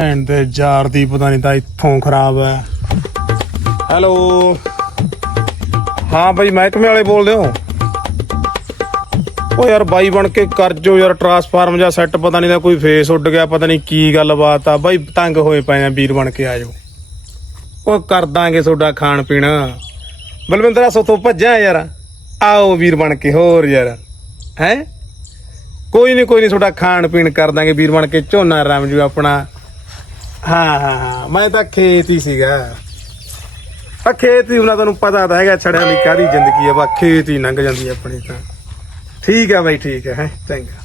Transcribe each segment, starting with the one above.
ਭੈਣ ਦੇ ਯਾਰ ਦੀ ਪਤਾ ਨਹੀਂ ਤਾਂ ਇੱਥੋਂ ਖਰਾਬ ਹੈ। ਹੈਲੋ। ਹਾਂ ਬਾਈ, ਮਹਿਕਮੇ ਵਾਲੇ ਬੋਲਦੇ ਹੋ? ਓ ਯਾਰ ਬਾਈ ਬਣ ਕੇ ਕਰ ਜੋ ਯਾਰ ਟਰਾਂਸਫਾਰਮ ਜਾਂ ਸੈੱਟ ਪਤਾ ਨਹੀਂ ਦਾ ਕੋਈ ਫੇਸ ਉੱਡ ਗਿਆ, ਪਤਾ ਨਹੀਂ ਕੀ ਗੱਲਬਾਤ ਆ। ਬਾਈ ਤੰਗ ਹੋਏ ਪਏ ਆ ਵੀਰ ਬਣ ਕੇ, ਆ ਜਾਓ। ਉਹ ਕਰ ਦਾਂਗੇ ਤੁਹਾਡਾ ਖਾਣ ਪੀਣਾ। ਬਲਵਿੰਦਰਾ ਸੋਥੋਂ ਭੱਜਿਆ ਯਾਰ। ਆਓ ਵੀਰ ਬਣ ਕੇ, ਹੋਰ ਯਾਰ। ਹੈ? ਕੋਈ ਨਹੀਂ ਕੋਈ ਨਹੀਂ ਤੁਹਾਡਾ ਖਾਣ ਪੀਣ ਕਰ ਦਾਂਗੇ ਵੀਰ ਬਣ ਕੇ। ਝੋਨਾ ਰਾਮ ਜੀ ਆਪਣਾ। ਹਾਂ ਹਾਂ ਹਾਂ। ਮੈਂ ਤਾਂ ਖੇਤ ਹੀ ਸੀਗਾ। ਆ ਖੇਤ ਹੀ ਉਹਨਾਂ ਤੁਹਾਨੂੰ ਪਤਾ ਤਾਂ ਹੈਗਾ, ਛੜਿਆਂ ਦੀ ਕਾਹਦੀ ਜ਼ਿੰਦਗੀ ਆ। ਬਾ ਖੇਤ ਹੀ ਲੰਘ ਜਾਂਦੀ ਆ ਆਪਣੀ ਤਾਂ। ਠੀਕ ਹੈ ਬਾਈ, ਠੀਕ ਹੈ ਹੈ। ਚੰਗਾ।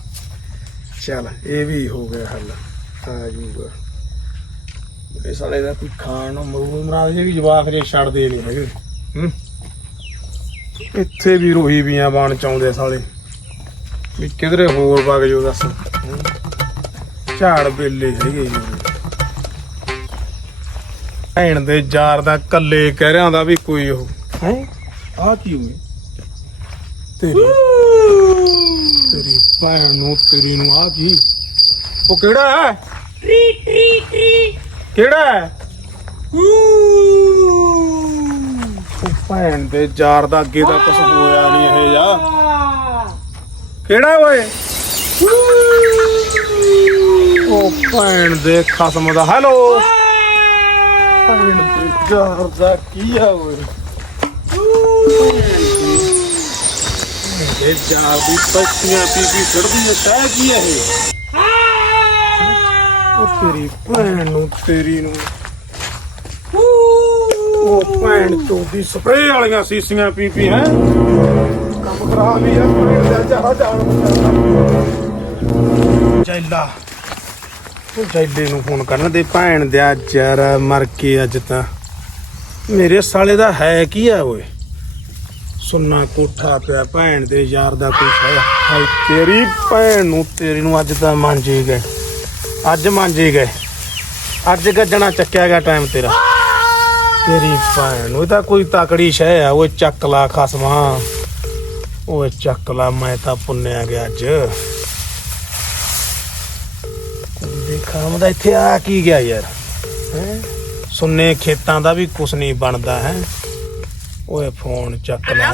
ਚਲ, ਇਹ ਵੀ ਹੋ ਗਿਆ ਹੱਲ। ਆ ਜੂਗਾ। ਇਹ ਸਾਲੇ ਦਾ ਕੋਈ ਖਾਣ ਨੂੰ ਮਰੂ ਮਰਾਦ ਜੇ ਵੀ ਜਵਾਕ ਜੇ ਛੱਡਦੇ ਨਹੀਂ ਹੈਗੇ। ਹੂੰ? ਇੱਥੇ ਵੀ ਰੋਹੀ ਵੀਆਂ ਬਣ ਚਾਉਂਦੇ ਸਾਲੇ। ਵੀ ਕਿਧਰੇ ਹੋਰ ਵਗ ਜੋ ਦੱਸ। ਝਾੜ ਬੇਲੇ ਹੈਗੇ ਜੀ। ਭੈਣ ਦੇ ਯਾਰ ਦਾ ਕੱਲੇ ਕਹਿ ਰਿਆਂ ਦਾ ਵੀ ਕੋਈ ਉਹ। ਹੈ? ਆ ਕੀ ਹੋਈ ਤੇਰੀ ਤੇਰੀ ਭੈਣ ਨੂੰ ਤੇਰੀ ਨੂੰ ਆ ਕੀ? ਉਹ ਕਿਹੜਾ ਹੈ? Tree tree tree. ਕਿਹੜਾ ਹੈ? ਉਹ ਭੈਣ ਦੇ ਯਾਰ ਦਾ ਅੱਗੇ ਦਾ ਕੁਝ ਹੋਇਆ ਨਹੀਂ ਇਹ ਜਾ ਕਿਹੜਾ ਓਏ? ਉਹ ਭੈਣ ਦੇ ਖਸਮ ਦਾ ਹੈਲੋ। ਭੈਣ ਦੇ ਯਾਰ ਦਾ ਕੀ ਆ ਓਏ ਇਹ ਯਾਰ ਦੀ ਪੱਤੀਆਂ ਪੀ ਪੀ ਛੜਦੀ ਹੈ। ਤੈ ਕੀ ਹੈ ਇਹ ਉਹ ਤੇਰੀ ਭੈਣ ਨੂੰ ਤੇਰੀ ਨੂੰ ਉਹ ਭੈਣ ਚੋਦੀ ਸਪਰੇਅ ਵਾਲੀਆਂ ਸੀਸੀਆਂ ਪੀ ਪੀ ਹੈ ਕੰਮ ਖਰਾਬ ਹੀ ਆ ਭੈਣ ਦਾ ਚਾਹ ਜਾਣ ਜੈਲਾ ਉਹ ਜੈਲੇ ਨੂੰ ਫੋਨ ਕਰਨ ਦੇ ਭੈਣ ਦਿਆ ਯਾਰ ਮਰ ਕੇ ਅੱਜ ਤਾਂ। ਮੇਰੇ ਸਾਲੇ ਦਾ ਹੈ ਕੀ ਆ ਓਏ? ਸੁੰਨਾ ਕੋਠਾ ਪਿਆ ਭੈਣ ਦੇ, ਯਾਰ ਦਾ ਕੋਈ ਹੈ? ਹਾਏ ਤੇਰੀ ਭੈਣ ਨੂੰ, ਤੇਰੀ ਨੂੰ ਅੱਜ ਤਾਂ ਮਾਂਜੇ ਗਏ। ਅੱਜ ਮਾਂਜੇ ਗਏ। ਅੱਜ ਗੱਜਣਾ ਚੱਕਿਆ ਗਿਆ ਟਾਈਮ ਤੇਰਾ। ਤੇਰੀ ਭੈਣ ਨੂੰ ਇਹ ਤਾਂ ਕੋਈ ਤਾਕੜੀ ਸ਼ੈ ਆ ਉਹ ਚੱਕ ਲਾ ਖਸਮਾ। ਓਏ ਚੱਕ ਲਾ, ਮੈਂ ਤਾਂ ਪੁੰਨਿਆ ਗਿਆ ਅੱਜ। ਦੇਖਾਂ ਮਦਾ ਇੱਥੇ ਆ ਕੀ ਗਿਆ ਯਾਰ? ਹੈ? ਸੁੰਨੇ ਖੇਤਾਂ ਦਾ ਵੀ ਕੁਛ ਨਹੀਂ ਬਣਦਾ ਹੈ? ਓਏ ਫੋਨ ਚੱਕ ਲਾ।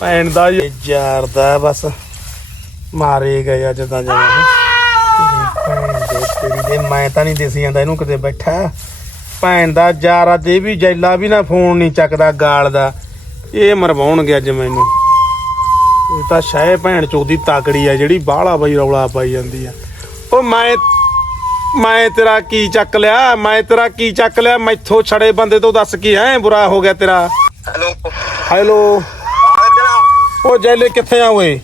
ਭੈਣ ਦਾ ਯਾਰ ਦਾ ਬਸ। ਮਾਰੇ ਗਏ ਅੱਜ ਤਾਂ ਦੇ ਦੇ ਮੈਂ ਤਾਂ ਨਹੀਂ ਦਿਸ ਜਾਂਦਾ ਇਹਨੂੰ ਕਿਤੇ ਬੈਠਾ। ਭੈਣ ਦਾ ਯਾਰਾ ਦੇ ਵੀ ਜੈਲਾ ਵੀ ਨਾ ਫੋਨ ਨਹੀਂ ਚੱਕਦਾ ਗਾਲ ਦਾ। ਇਹ ਮਰਵਾਉਣਗੇ ਅੱਜ ਮੈਨੂੰ। ਇਹ ਤਾਂ ਸ਼ਾਇ ਭੈਣ ਚੋਦੀ ਤਾਕੜੀ ਆ ਜਿਹੜੀ ਬਾਹਲਾ ਬਈ ਰੌਲਾ ਪਾਈ ਜਾਂਦੀ ਆ। ਉਹ ਮੈਂ ਮੈਂ ਤੇਰਾ ਕੀ ਚੱਕ ਲਿਆ? ਮੈਂ ਤੇਰਾ ਕੀ ਚੱਕ ਲਿਆ? ਮੈਥੋਂ ਛੜੇ ਬੰਦੇ ਤੋਂ ਦੱਸ ਕੀ ਹੈ? ਬੁਰਾ ਹੋ ਗਿਆ ਤੇਰਾ। ਹੈਲੋ ਹੈਲੋ ਉਹ ਜੈਲੇ ਕਿੱਥੇ ਆ ਓਏ?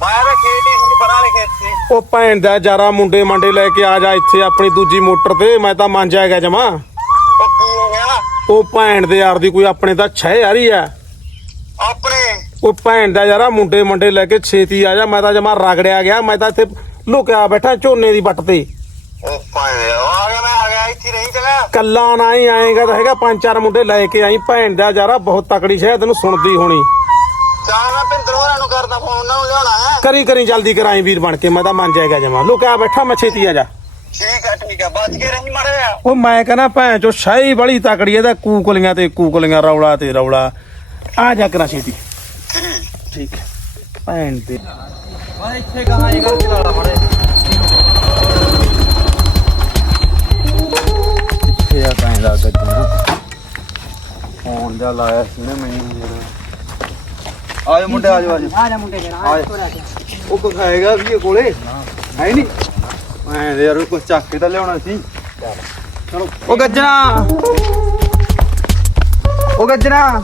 ਮਾਇਆ ਦਾ ਖੇਤ ਹੀ ਸੀ ਪਰਾਂ ਵਾਲੇ ਖੇਤ ਸੀ। ਉਹ ਭੈਣ ਦਾ ਜਾਰਾ ਮੁੰਡੇ ਮੰਡੇ ਲੈ ਕੇ ਆ ਜਾ ਇੱਥੇ ਆਪਣੀ ਦੂਜੀ ਮੋਟਰ ਤੇ ਮੈਂ ਤਾਂ ਮੰਨ ਜਾਏਗਾ ਜਮਾ। ਉਹ ਕੀ ਹੋ ਗਿਆ? ਉਹ ਭੈਣ ਦੇ ਯਾਰ ਦੀ ਕੋਈ ਆਪਣੇ ਤਾਂ ਛੇ ਰਹੀ ਆ। ਆਪਣੇ? ਉਹ ਭੈਣ ਦਾ ਯਾਰਾ ਮੁੰਡੇ ਮੰਡੇ ਲੈ ਕੇ ਛੇਤੀ ਆ ਜਾ ਮੈਂ ਤਾਂ ਜਮਾ ਰਗੜਿਆ ਗਿਆ ਮੈਂ ਤਾਂ ਇੱਥੇ ਲੁਕਿਆ ਬੈਠਾ ਝੋਨੇ ਦੀ ਵੱਟ ਤੇ। ਉਹ ਭਾਵੇਂ ਆ ਗਿਆ ਮੈਂ ਆ ਗਿਆ ਇੱਥੇ ਰਹੀ ਚੰਗਾ ਕੱਲਾ ਨਾ ਹੀ ਆਏਗਾ ਤਾਂ ਹੈਗਾ ਪੰਜ ਚਾਰ ਮੁੰਡੇ ਲੈ ਕੇ ਆਈ ਭੈਣ ਦਾ ਯਾਰਾ ਬਹੁਤ ਤਕੜੀ ਸ਼ਾਇਦ ਤੈਨੂੰ ਸੁਣਦੀ ਹੋਣੀ। ਚਾਹ ਮੈਂ ਪਿੰਦਰ ਹੋਰਾਂ ਨੂੰ ਕਰਦਾ ਫੋਨ ਉਹਨਾਂ ਨੂੰ ਲਿਆਉਣਾ ਹੈ। ਕਰੀ ਕਰੀ ਜਲਦੀ ਕਰਾਈ ਵੀਰ ਬਣ ਕੇ ਮੈਂ ਤਾਂ ਮੰਨ ਜਾਏਗਾ ਜਮਾ। ਲੁਕਿਆ ਬੈਠਾ ਮੈਂ ਛੇਤੀ ਆ ਜਾ। ਠੀਕ ਹੈ ਠੀਕ ਹੈ ਬਚ ਕੇ ਰਹੀ ਮੜੇ ਆ ਉਹ ਮੈਂ ਕਹਿੰਦਾ ਭੈਣ ਚੋ ਸ਼ਾਹੀ ਬੜੀ ਤਕੜੀ ਇਹਦਾ ਕੂਕਲੀਆਂ ਤੇ ਕੂਕਲੀਆਂ ਰੌਲਾ ਤੇ ਰੌਲਾ। ਆ ਜਾ ਕਰਾ ਛੇਤੀ। ਠੀਕ ਭੈਣ ਦੇ ਇੱਥੇ ਆ ਪੈਂਦਾ ਗੱਜਣਾ ਫੋਨ ਦਾ ਲਾਇਆ ਸੀ ਨੇ ਮੈਨੂੰ ਜਿਹੜਾ ਆਜੋ ਮੁੰਡੇ ਆਜੋ ਆਜੋ। ਆ ਜਾ ਮੁੰਡੇ ਜਰਾ ਆ ਥੋੜਾ ਜਿਹਾ। ਉਹ ਕੁਛ ਹੈਗਾ ਵੀ ਇਹ ਕੋਲੇ? ਹੈ ਨਹੀਂ? ਮੈਂ ਯਾਰ ਕੁਝ ਚੱਕ ਕੇ ਤਾਂ ਲਿਆਉਣਾ ਸੀ। ਚਲੋ। ਉਹ ਗੱਜਣਾ। ਉਹ ਗੱਜਣਾ।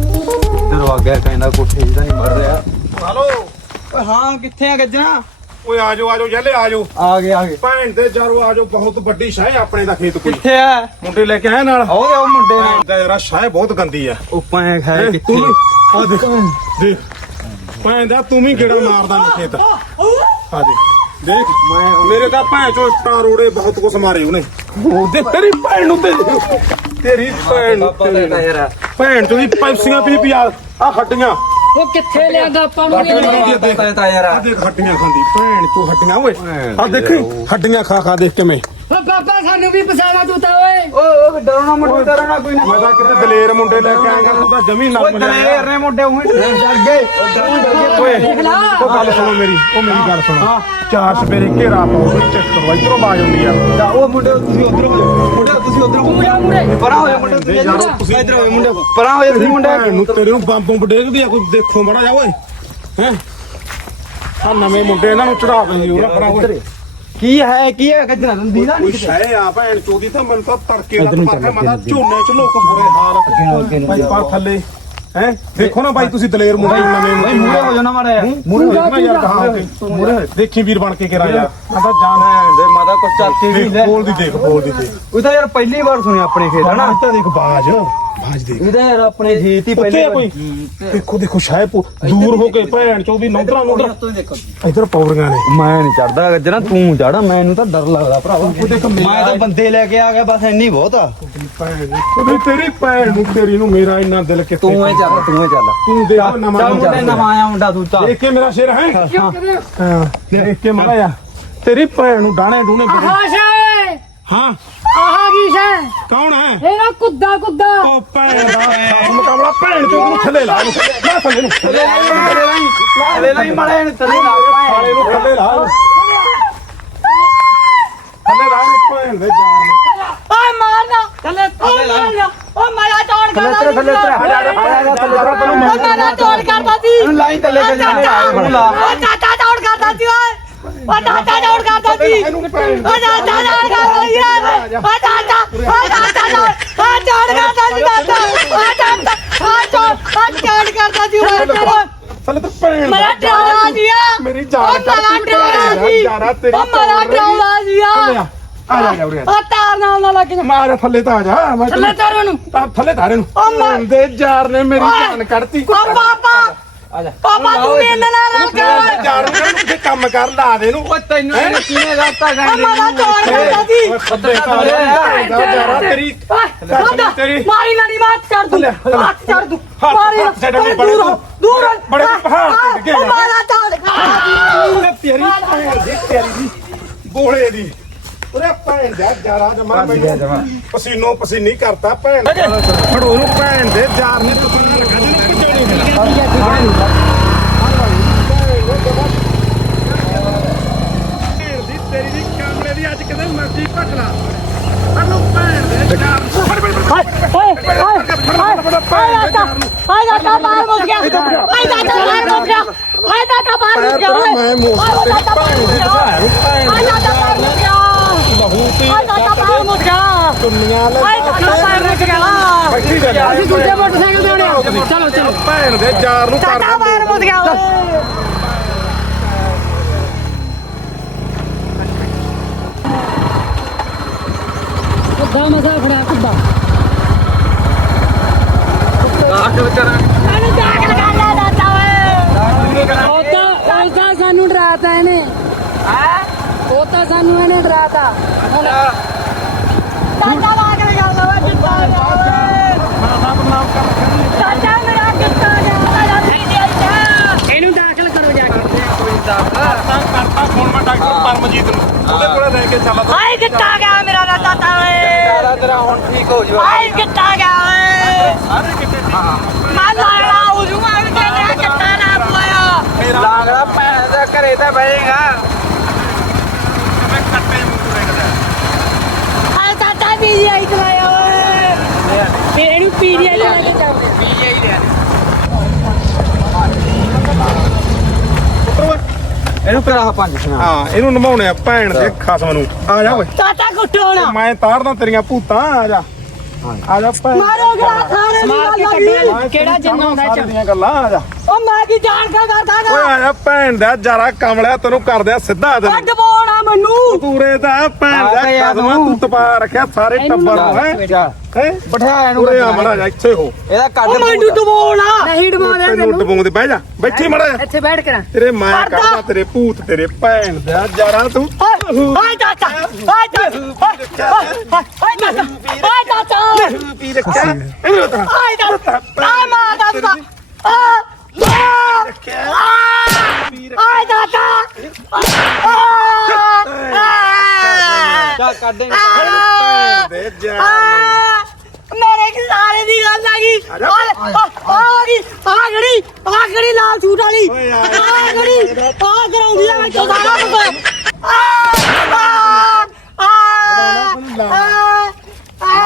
ਇੱਧਰ ਆ ਗਿਆ ਕਹਿੰਦਾ ਕੋਠੇ ਜਿਹਦਾ ਨਹੀਂ ਮਰ ਰਿਹਾ। ਹਲੋ। ਓਏ ਹਾਂ ਕਿੱਥੇ ਆ ਗੱਜਣਾ? ਓਏ ਆਜੋ ਆਜੋ ਜੱਲੇ ਆਜੋ। ਆ ਗਏ ਆ ਗਏ। ਭੈਣ ਦੇ ਜਰੋ ਆਜੋ ਬਹੁਤ ਵੱਡੀ ਸ਼ਾਹ ਆਪਣੇ ਦਾ ਖੇਤ ਕੋਈ। ਕਿੱਥੇ ਆ? ਮੁੰਡੇ ਲੈ ਕੇ ਆਏ ਨਾਲ। ਉਹ ਉਹ ਮੁੰਡੇ ਨੇ ਭੈਣ ਦਾ ਯਾਰਾ ਸ਼ਾਹ ਬਹੁਤ ਗੰਦੀ ਆ ਉਹ ਪੈਂ ਹੈਂ, ਖਾਏ ਤੂੰ ਕਿੱਥੇ ਵੀ ਆ ਦੇਖ। ਦੇਖ। ਭੈਣ ਦਾ ਤੂੰ ਵੀ ਕਿਹੜਾ ਮਾਰਦਾ ਨੀ ਖੇਤ। ਆ ਦੇਖ। ਦੇਖ। ਮੈਂ ਮੇਰੇ ਤਾਂ ਭੈਣ ਚੋ ਇੱਟਾਂ ਰੋੜੇ ਬਹੁਤ ਕੁਛ ਮਾਰੇ ਉਹਨੇ। ਉਹਦੇ ਤੇਰੀ ਭੈਣ ਨੂੰ ਤੇਰੀ ਤੇਰੀ ਭੈਣ ਨੂੰ ਭੈਣ ਚੋ ਦੀ ਪੈਪਸੀਆਂ ਪੀ ਪੀ ਆ ਆ ਹੱਡੀਆਂ। ਉਹ ਕਿੱਥੇ ਲਿਆਂਦਾ ਆਪਾਂ ਨੂੰ? ਇਹ? ਪਤਾ ਯਾਰ। ਆ ਦੇਖ ਹੱਡੀਆਂ ਖਾਂਦੀ ਭੈਣ ਚੋ ਹੱਡੀਆਂ ਓਏ। ਆ ਦੇਖੀ ਹੱਡੀਆਂ ਖਾ ਖਾ ਦੇਖ ਕਿਵੇਂ। ਓ ਬਾਬਾ ਸਾਨੂੰ ਵੀ ਪਛਾਣਾ ਤੂੰ ਤਾਂ ਓਏ। ਓਏ ਡਰਨਾ ਮੁੰਡੇ ਡਰਨਾ ਕੋਈ ਨਾ। ਮੈਂ ਤਾਂ ਕਿਤੇ ਦਲੇਰ ਮੁੰਡੇ ਲੈ ਕੇ ਆਏਗਾ ਤੂੰ ਤਾਂ ਜਮੀ ਨਾ ਓਏ ਦਲੇਰ ਨੇ ਮੁੰਡੇ ਉਹੀ ਡਰ ਗਏ। ਓਏ ਉਹ ਗੱਲ ਸੁਣੋ ਮੇਰੀ ਉਹ ਮੇਰੀ ਗੱਲ ਸੁਣੋ। ਚਾਰ ਸਵੇਰੇ ਘੇਰਾ ਪਾਓ ਚੈੱਕ ਕਰੋ ਇਧਰੋਂ ਆਵਾਜ਼ ਆਉਂਦੀ ਆ। ਉਹ ਮੁੰਡੇ ਤੁਸੀਂ ਉਧਰ ਹੋ ਜਾਓ ਮੁੰਡੇ ਤੁਸੀਂ ਉਧਰ ਮੁੰਡੇ। ਪਰਾਂ ਹੋ ਜਾ ਮੁੰਡੇ ਤੁਸੀਂ ਇਧਰ। ਹੋ ਮੁੰਡੇ। ਪਰਾਂ ਹੋ ਜਾ ਤੁਸੀਂ ਮੁੰਡੇ। ਤੇਰੇ ਨੂੰ ਬੰਬ ਬੰਬ ਡੇਗਦੀ ਆ ਕੋਈ ਦੇਖੋ ਮੜਾ ਜਾ ਓਏ। ਹੈ? ਆ ਨਵੇਂ ਮੁੰਡੇ ਇਹਨਾਂ ਨੂੰ ਚੜਾ ਪਈ ਉਹਨਾਂ ਪਰਾਂ ਓਏ। ਕੀ ਹੈ ਕੀ ਹੈ? ਗੱਜਣਾ ਦੀਦਾ ਕੋਈ ਸ਼ੈ ਆ ਭੈਣ ਚੋਦੀ ਤਾਂ ਮੈਨੂੰ ਤਾਂ ਤੜਕੇ ਲੱਤ ਮਾਰ ਕੇ ਮੈਂ ਤਾਂ ਝੋਨੇ ਚ ਲੋਕ ਬੁਰੇ ਹਾਲ। ਭਾਈ ਪਰ ਥੱਲੇ। ਹੈ? ਦੇਖੋ ਨਾ ਬਾਈ ਤੁਸੀਂ ਦਲੇਰ ਮੁੰਡੇ ਨੂੰ ਨਵੇਂ ਮੁੰਡੇ। ਮੂਰੇ ਹੋ ਜਾ ਨਾ ਮਾੜਾ ਮੂਰੇ ਦੇਖਣਾ ਯਾਰ ਕਹਾਂ ਮੂਰੇ ਦੇਖੀ ਵੀਰ ਬਣ ਕੇ ਕਿਰਾ ਯਾਰ ਮੈਂ ਤਾਂ ਜਾਨ ਦੇ ਮਾਦਾ ਕੁਛ ਦੀ ਦੇਖ ਲੈ ਬੋਲ ਦੀ ਦੇਖ ਬੋਲ ਦੀ ਦੇਖ। ਉਹ ਤਾਂ ਯਾਰ ਪਹਿਲੀ ਵਾਰ ਸੁਣਿਆ ਆਪਣੇ ਖੇਤ ਹਨਾ? ਹਣਾ ਤਾਂ ਦੇਖ ਬਾਜ। ਬਾਜ ਇਹਦਾ ਯਾਰ ਆਪਣੇ ਖੇਤ ਹੀ ਆ ਕੋਈ? ਦੇਖੋ ਦੇਖੋ ਸ਼ਾਇਦ ਪੂ- ਦੂਰ ਹੋ ਕੇ ਭੈਣ ਚੋਦੀ ਨੌਦਰਾ ਨੌਦਰਾ ਤੋਂ ਦੇਖੋ ਇਧਰ ਪੌੜੀਆਂ ਨੇ। ਮੈਂ ਨਹੀਂ ਚੜਦਾ ਗੱਜਣਾ ਤੂੰ ਚੜਾ ਮੈਨੂੰ ਤਾਂ ਡਰ ਲੱਗਦਾ ਭਰਾਵਾ। ਮੈਂ ਤਾਂ ਬੰਦੇ ਲੈ ਕੇ ਆ ਗਿਆ ਬਸ ਇੰਨੀ ਬਹੁਤ ਆ। ਭੈਣ ਉਹਦੀ ਤੇਰੀ ਭੈਣ ਨੂੰ ਤੇਰੀ ਨੂੰ ਮੇਰਾ ਇੰਨਾ ਦਿਲ ਕਿੱਥੇ ਤੂੰ ਇਹ ਚੱਲ ਤੂੰ ਇਹ ਚੱਲ। ਤੂੰ ਨਵਾਂ ਚੱਲ ਮੁੰਡੇ ਨਵਾਂ ਆਇਆ ਮੁੰਡਾ ਤੂੰ ਚੱਲ। ਦੇਖ ਕੇ ਮੇਰਾ ਸਿਰ ਹੈ? ਹਾਂ ਦੇਖ ਕੇ ਮਾਰਾ ਜਾ ਤੇਰੀ ਭੈਣ ਨੂੰ ਡਾਣੇ ਡੂਣੇ ਆਹਾ ਸ਼ੇ ਹਾਂ। ਕੀ ਸ਼ੇ ਕੌਣ ਹੈ? ਇਹ ਨਾ ਕੁੱਦਾ ਕੁੱਦਾ। ਉਹ ਭੈਣ ਦਾ। ਸਾਸ ਮੁਕਾਬਲਾ ਭੈਣ ਨੂੰ ਥੱਲੇ ਲਾ ਇਹਨੂੰ ਲਾ ਥੱਲੇ ਨੂੰ। ਥੱਲੇ ਲਾ ਇਹਨੂੰ, ਥੱਲੇ ਲਾ ਇਹਨੂੰ। ਲੈ ਲੈ ਮੜੇ ਨੇ ਤੇਰੇ ਨਾਲ ਸਾਲੇ ਨੂੰ ਥੱਲੇ ਲਾ। ਇਹਨੂੰ। ਥੱਲੇ ਲਾ ਇਹਨੂੰ ਭੈਣ ਦੇ ਜਾਨ ਨੂੰ। ਓਏ ਮਾਰਨਾ ਥੱਲੇ ਥੱਲੇ ਮਾਰਨਾ ਓ ਮੇਰਾ ਤੋੜ ਥੱਲੇ ਕਰਦਾ ਤੇਰੇ ਥੱਲੇ ਤੇਰੇ ਹਟਾ ਹਟਾ ਥੱਲੇ ਤੇਰਾ ਤੈਨੂੰ ਓ ਮੇਰਾ। ਤੋੜ ਕਰਦਾ ਸੀ ਇਹਨੂੰ ਲਾਈ ਥੱਲੇ ਕੇ ਜਾਣੇ ਇਹਨੂੰ ਲਾ ਓ ਚਾਚਾ ਤੋੜ ਕਰਦਾ ਸੀ ਓਏ। ਓ ਚਾਚਾ ਤੋੜ ਕਰਦਾ ਸੀ ਓ ਚਾਚਾ ਤੋੜ ਕਰਦਾ ਓਏ। ਓ ਚਾਚਾ ਓ ਚਾਚਾ ਤੋੜ ਓ ਤੋੜ ਕਰਦਾ ਸੀ ਚਾਚਾ ਓ ਚਾਚਾ ਓ ਤੋੜ ਓ ਤੋੜ ਕਰਦਾ ਸੀ ਓਏ ਥੱਲੇ ਤੇ ਭੈਣ ਮੇਰਾ ਦਾ ਮੇਰੀ ਜਾਨ ਓ ਮੇਰਾ ਕੱਢ ਟਿਆਲਾ ਸੀ ਜਾਰਾ ਤੇਰੀ ਓ ਮੇਰਾ ਸੀਆ ਥੱਲੇ ਆ ਆ ਜਾ ਜਾ ਉਰੇ ਆ ਤਾਰ ਨਾਲ ਨਾ ਲੱਗ ਜਾ ਮਾਰ ਥੱਲੇ ਤਾਂ ਆ ਜਾ ਮੈਂ ਥੱਲੇ ਤਾਰ ਨੂੰ ਤਾਂ ਥੱਲੇ ਧਾਰੇ ਨੂੰ ਉਹ ਮਾਰ। ਭੈਣ ਦੇ ਯਾਰ ਨੇ ਮੇਰੀ। ਜਾਨ ਕੱਢਤੀ ਓ ਆ ਜਾ। ਪਾਪਾ ਤੂੰ ਮੇਰੇ ਨਾਲ ਰਲ ਕੇ ਓਏ ਯਾਰ ਨੂੰ ਕਿਤੇ ਕੰਮ ਕਰ ਲਾ ਦੇ ਨੂੰ ਓਏ ਤੈਨੂੰ ਇਹਨੇ ਕਿਹਨੇ ਦੱਸਤਾ ਓ ਮੇਰਾ ਤੋੜ ਕਰਦਾ ਸੀ ਖੱਬੇ ਖਾਲੇ ਯਾਰਾ ਤੇਰੀ। ਤੇਰੀ ਮਾਰੀ ਨਾ ਨੀ ਮਾਤ ਕਰ ਦੂੰ। ਹੱਥ ਕਰ ਦੂੰ। ਹੱਥ- ਮਾਰੀ ਹੱਥ ਛੱਡ ਓਏ, ਬੜੇ ਦੂਰ ਹੋ, ਦੂਰ। ਹੋ। ਬੜੇ ਪਹਾੜ ਤੇ ਡਿੱਗੇ ਓ ਮਾਰਾ ਤੋੜ ਤੇਰੀ ਭੈਣ ਦੀ ਤੇਰੀ ਦੀ ਬੋਲੇ ਦੀ। ਉਰੇ ਭੈਣ ਦਾ ਜਾਰਾ ਜਮਾ ਮੈਨੂੰ। ਪਸੀਨੋ ਪਸੀਨੀ ਕਰਤਾ ਭੈਣ। ਫੜੋ ਨੂੰ ਭੈਣ ਦੇ ਜਾਰ ਨੇ ਪਸੀਨਾ ਮੈਂ ਮੂੰਹ ਓਏ। ਤੇ ਦਾਤਾ ਬਾਹਰ ਭੈਣ ਮੁੱਕ ਦੇ ਗਿਆ ਜਾਰ ਭੈਣ ਓਏ ਦਾਤਾ ਬਾਹਰ ਮੁੱਕ ਗਿਆ ਬਹੂ ਤੇ ਓਏ ਦਾਤਾ ਬਾਹਰ ਮੁੱਕ ਦੁਨੀਆ ਲੈ ਓਏ ਦਾਤਾ ਬਾਹਰ ਮੁੱਕ ਗਿਆ ਬੈਠੀ ਰਹਿ ਅਸੀਂ ਦੂਜੇ ਮੋਟਰਸਾਈਕਲ ਤੇ ਆਉਣੇ ਆ। ਚਲੋ ਚਲੋ। ਭੈਣ ਦੇ ਜਾਰ ਨੂੰ ਕਰ ਦਾਤਾ ਬਾਹਰ ਮੁੱਕ ਗਿਆ ਓਏ। ਕੁੱਦਾ ਮਸਾ ਫੜਿਆ ਕੁੱਦਾ ਮੈਨੂੰ ਦਾਗ ਲਗਾ ਲਿਆ ਦਾਤਾ ਓਏ। ਉਹ ਤਾਂ ਉਹ ਤਾਂ ਸਾਨੂੰ ਡਰਾਤਾ ਇਹਨੇ। ਹੈ? ਉਹ ਤਾਂ ਸਾਨੂੰ ਇਹਨੇ ਡਰਾਤਾ। ਹੁਣ ਓਏ ਕਿੱਤਾ ਗਿਆ ਓਏ ਚਾਚਾ ਮੇਰਾ ਕਿੱਤਾ ਗਿਆ ਮੇਰਾ ਵੀਡੀਓ ਇਹਨੂੰ ਦਾਖਲ ਕਰੋ ਜਾ ਕੇ। ਕਰਤਾ ਫੋਨ ਮੈਂ ਡਾਕਟਰ ਪਰਮਜੀਤ ਨੂੰ ਉਹਦੇ ਕੋਲੇ ਲੈ ਕੇ ਚੱਲ ਹਾਏ ਕਿੱਤਾ ਗਿਆ ਮੇਰਾ ਦਾਤਾ ਓਏ ਤੇਰਾ ਹੁਣ ਠੀਕ ਹੋ ਜੂ ਹਾਏ ਕਿੱਤਾ ਗਿਆ ਓਏ ਸਾਰੇ ਕਿਤੇ ਮੈਂ ਲਾੜਾ ਹੋ ਜੂਗਾ ਇਹ ਤੇਰਾ ਕਿੱਤਾ ਨਾ ਪੋਇਆ ਲਾਂਗੜਾ ਭੈਣ ਦੇ ਘਰੇ ਤੇ ਬੈਠੇਗਾ ਮੈਂ ਕੱਟੇ ਮੂੰਹ ਰੇਕਦਾ ਹਾਏ ਦਾਤਾ ਪੀਜੀ ਆਈ ਚਲਾਇਆ ਓਏ ਫਿਰ ਇਹਨੂੰ ਪੀਜੀ ਆਈ ਲੈ ਕੇ ਜਾਓ ਇਹਨੂੰ ਕਰਾ ਪੰਜ ਸੁਣਾ। ਹਾਂ ਇਹਨੂੰ ਨਮਾਉਣੇ ਆ ਭੈਣ ਦੇ ਖਸਮ ਨੂੰ। ਆ ਜਾ ਓਏ। ਦਾਤਾ ਕੁੱਟੋ ਨਾ। ਮੈਂ ਤਾਰਦਾ ਤੇਰੀਆਂ ਭੂਤਾਂ ਆ ਜਾ। ਆ ਜਾ ਭੈਣ। ਮਾਰੋ ਗਲਾ ਖਾਣੇ ਦੀ ਗੱਲ ਲੱਗੀ ਕਿਹੜਾ ਜਿੰਨਾ ਹੁੰਦਾ ਚ? ਦੀਆਂ ਗੱਲਾਂ ਆ ਜਾ। ਉਹ ਮੈਂ ਕੀ ਜਾਣ ਕੇ ਕਰਦਾ ਓਏ ਗਾ ਆ ਜਾ ਭੈਣ ਦਾ ਜਰਾ ਕਮਲਿਆ ਤੈਨੂੰ ਕਰਦੇ ਆ ਸਿੱਧਾ ਤੈਨੂੰ। ਅੱਡ ਬੋਣਾ ਮੈਨੂੰ। ਪੂਰੇ ਦਾ ਭੈਣ ਆ ਤੇ ਤਪਾ ਰੱਖਿਆ ਸਾਰੇ ਟੱਬਰ ਨੂੰ ਹੈ? ਹੈ? ਬਿਠਾ ਇਹਨੂੰ ਉਰੇ ਆ ਮੜਾ ਜਾ ਇੱਥੇ ਹੋ। ਇਹਦਾ ਕੱਢ ਉਹ ਮੈਨੂੰ ਦਬੋਣਾ ਨਹੀਂ ਡਬੋਣਾ ਤੈਨੂੰ ਡਬੋਂਦੇ ਬਹਿ ਜਾ। ਬੈਠੀ ਮੜਾ ਜਾ। ਇੱਥੇ ਬੈਠ ਕਰਾਂ ਤੇਰੇ ਮਾਂ ਕਰਦਾ ਤੇਰੇ ਭੂਤ ਤੇਰੇ ਭੈਣ ਦਾ ਜਰਾ ਤੂੰ। ਹਾਏ ਦਾਤਾ ਹਾਏ ਦਾਤਾ ਹਾਏ ਦਾਤਾ ਹਾਏ ਰੱਖਿਆ। ਇਹਨੂੰ ਤਾਂ ਹਾਏ ਦਾਤਾ ਆ ਮਾਂ ਦਾਤਾ ਆ ਆਏ ਦਾਦਾ ਜਾ ਕੱਢੇ ਦੇ ਜਾ ਮੇਰੇ ਕਿਸਾਰੇ ਦੀ ਗੱਲ ਆ ਗਈ। ਆ ਗਈ ਆ ਗੜੀ ਆ ਗੜੀ ਲਾਲ ਛੂਟ ਵਾਲੀ। ਓਏ ਆ ਆ ਗੜੀ ਆ ਕਰਾਉਂਦੀ ਆ ਵਿੱਚੋਂ ਸਾਰਾ ਕੁਝ ਆ ਆ ਆ ਆ ਆ